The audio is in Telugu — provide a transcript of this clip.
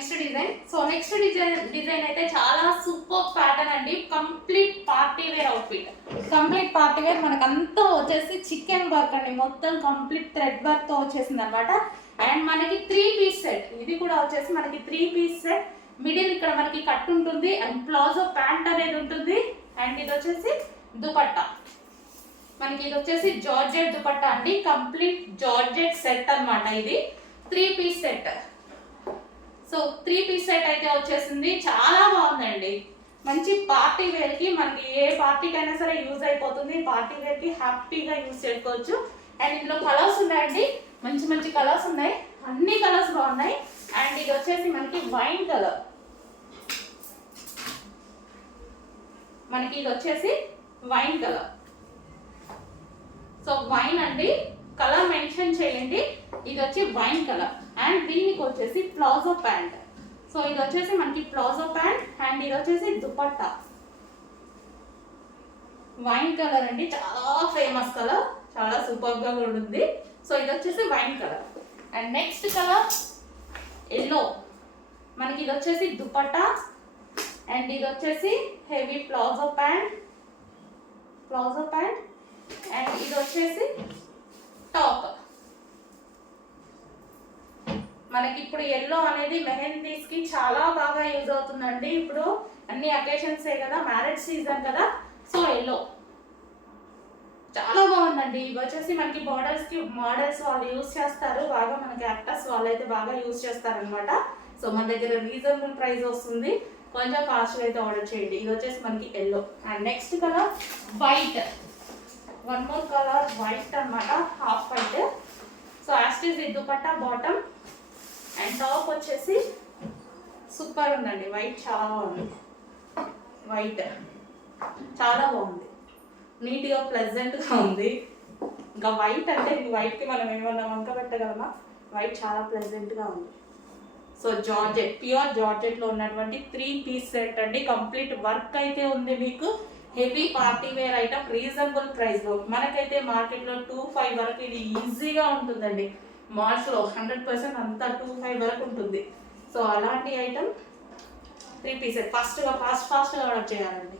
Next design. So next design అయితే చాలా సూపర్ ప్యాటర్న్ అండి. Complete party wear outfit. Complete party wear మనకంతా వచ్చేసి చికెన్ వర్క్ అండి. మొత్తం కంప్లీట్ థ్రెడ్ వర్క్ తో వచ్చేసింది అనమాట. అండ్ మనకి 3 పీస్ సెట్. ఇది కూడా వచ్చేసి మనకి 3 పీస్ సెట్. మిడిల్ ఇక్కడ మనకి కట్ ఉంటుంది అండ్ ప్లాజో ప్యాంట్ అనేది ఉంటుంది. అండ్ ఇది వచ్చేసి దుపట్టా. మనకి ఇది వచ్చేసి జార్జెట్ దుపట్టా అండి. కంప్లీట్ జార్జెట్ సెట్ అన్నమాట. ఇది 3 piece set. So 3 piece set అయితే వచ్చేసింది. చాలా బాగుందండి. మంచి పార్టీ వేర్ కి మనకి ఏ పార్టీకైనా సరే యూజ్ అయిపోతుంది. పార్టీ వేర్ కి హ్యాపీగా యూజ్ చేసుకోవచ్చు. అండ్ ఇందులో కలర్స్ ఉన్నాయండి. మంచి మంచి కలర్స్ ఉన్నాయి. అన్ని కలర్స్ బాగున్నాయి. అండ్ ఇది వచ్చేసి మనకి వైన్ కలర్. మనకి ఇది వచ్చేసి వైన్ కలర్. సో వైన్ అండి, కలర్ మెన్షన్ చేయండి. ఇది వచ్చి వైన్ కలర్. అండ్ దీనికి వచ్చేసి ప్లాజో ప్యాంట్. సో ఇది వచ్చేసి మనకి ప్లాజో ప్యాంట్. అండ్ ఇది వచ్చేసి దుపట్టా. వైన్ కలర్ అండి, చాలా ఫేమస్ కలర్, చాలా సూపర్ గా ఉంటుంది. సో ఇది వచ్చేసి wine colour. And next colour yellow. మనకి ఇది వచ్చేసి దుపట్టా. అండ్ ఇది వచ్చేసి హెవీ ప్లాజో ప్యాంట్. అండ్ ఇది వచ్చేసి టాప్. మనకి ఇప్పుడు ఎల్లో అనేది మెహందీస్ కి చాలా బాగా యూజ్ అవుతుందండి. ఇప్పుడు అన్ని అకేషన్స్ కదా, మ్యారేజ్ సీజన్ కదా. సో ఎల్లో చాలా బాగుందండి. ఇవి వచ్చేసి మనకి మోడల్స్ వాళ్ళు యూజ్ చేస్తారు బాగా. మనకి యాక్టర్స్ వాళ్ళు అయితే బాగా యూజ్ చేస్తారనమాట. సో మన దగ్గర రీజనబుల్ ప్రైస్ వస్తుంది. కొంచెం కాస్ట్ అయితే ఆర్డర్ చేయండి. ఇది వచ్చేసి మనకి yellow. And next colour white. One more colour white అన్నమాట, హాఫ్ వైట్. సో యాస్టిస్ ఇది దుపట్టా బాటమ్. అండ్ టాప్ వచ్చేసి సూపర్ ఉందండి. వైట్ చాలా బాగుంది. వైట్ చాలా బాగుంది, నీట్గా ప్లెజెంట్గా ఉంది. ఇంకా వైట్ అంటే వైట్కి మనం ఏమన్నా వంక పెట్టగలమా? వైట్ చాలా ప్లెజెంట్గా ఉంది. సో జార్జెట్, ప్యూర్ జార్జెట్లో ఉన్నటువంటి 3 పీస్ సెట్ అండి. కంప్లీట్ వర్క్ అయితే ఉంది మీకు. Heavy party wear item reasonable ప్రైస్లో. మనకైతే మార్కెట్లో 2,500 వరకు ఇది ఈజీగా ఉంటుందండి. మాల్స్లో 100% అంతా 2,500 వరకు ఉంటుంది. సో అలాంటి ఐటమ్ 3 పీస్ సెట్ ఫాస్ట్గా ఆర్డర్ చేయాలండి.